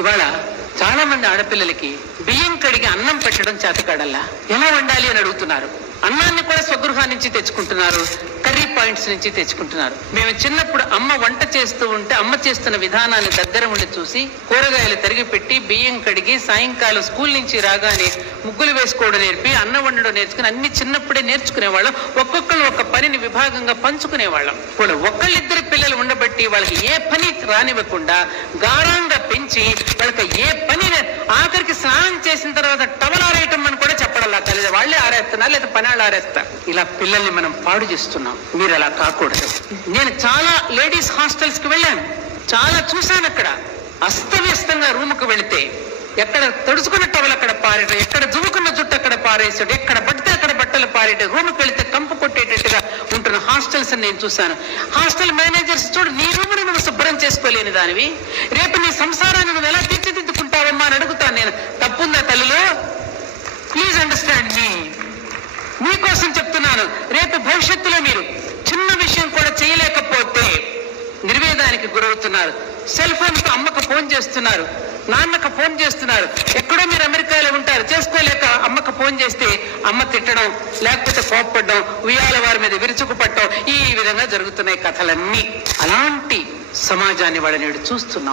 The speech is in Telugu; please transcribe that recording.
ఇవాళ చాలా మంది ఆడపిల్లలకి బియ్యం కడిగి అన్నం పెట్టడం చేతకాడల్లా. ఎలా వండాలి అని అడుగుతున్నారు. అన్నాన్ని కూడా స్వగృహా నుంచి తెచ్చుకుంటున్నారు, కర్రీ పాయింట్స్ నుంచి తెచ్చుకుంటున్నారు. మేము చిన్నప్పుడు అమ్మ వంట చేస్తూ ఉంటే అమ్మ చేస్తున్న విధానాన్ని దగ్గర ఉండి చూసి కూరగాయలు తరిగి పెట్టి బియ్యం కడిగి సాయంకాలం స్కూల్ నుంచి రాగానే ముగ్గులు వేసుకోవడం నేర్పి అన్నం వండడం నేర్చుకుని అన్ని చిన్నప్పుడే నేర్చుకునేవాళ్ళం. ఒక్కొక్కరు ఒక పనిని విభాగంగా పంచుకునేవాళ్ళం. ఇప్పుడు ఒకళ్ళిద్దరు పిల్లలు ఉండబట్టి వాళ్ళకి ఏ పని రానివ్వకుండా గారంగా పెంచి వాళ్ళకి ఏ పని ఆఖరికి స్నానం చేసిన తర్వాత టవల్ ఆరేయటం అని కూడా చెప్పడంలా. తల్లి వాళ్ళే ఆరేస్తున్నారు, లేదా పనాళ్ళు ఆరేస్తారు. ఇలా పిల్లల్ని మనం పాడు చేస్తున్నాం. మీరు అలా కాకూడదు. నేను చాలా లేడీస్ హాస్టల్స్ కి వెళ్ళాను, చాలా చూశాను. అక్కడ అస్తవ్యస్తంగా రూముకు వెళితే ఎక్కడ తడుచుకున్న టవల్ అక్కడ పారేయడం, ఎక్కడ జువుకున్న జుట్టు అక్కడ పారేసాడు, ఎక్కడ పడితే అక్కడ బట్టలు పారేయడం, రూముకి వెళితే కంపు కొట్టేటట్టుగా ఉంటున్న హాస్టల్స్ నేను చూశాను. హాస్టల్ మేనేజర్స్ చూడు, నీ రూముని నువ్వు శుభ్రం చేసుకోలేని దానివి, రేపు నీ సంసారాన్ని నువ్వు ఎలా తీర్చిదిద్దుకుంటావమ్మా అని అడుగుతాను నేను. తప్పుందా తల్లిలో? ప్లీజ్ అండర్స్టాండ్ మీ. మీకోసం చెప్తున్నాను. రేపు భవిష్యత్తులో మీరు చిన్న విషయం కూడా చేయలేకపోతే నిర్వేదానికి గురవుతున్నారు. సెల్ ఫోన్ కు అమ్మకు ఫోన్ చేస్తున్నారు, నాన్నకు ఫోన్ చేస్తున్నారు. ఎక్కడో మీరు అమెరికాలో ఉంటారు, చేసుకోలేక అమ్మకు ఫోన్ చేస్తే అమ్మ తిట్టడం, లేకపోతే కోప్పడడం, ఉయ్యాల వారి మీద విరుచుకుపట్టడం, ఈ విధంగా జరుగుతున్నాయి కథలన్నీ. అలాంటి సమాజాన్ని వాళ్ళ నేడు చూస్తున్నాం.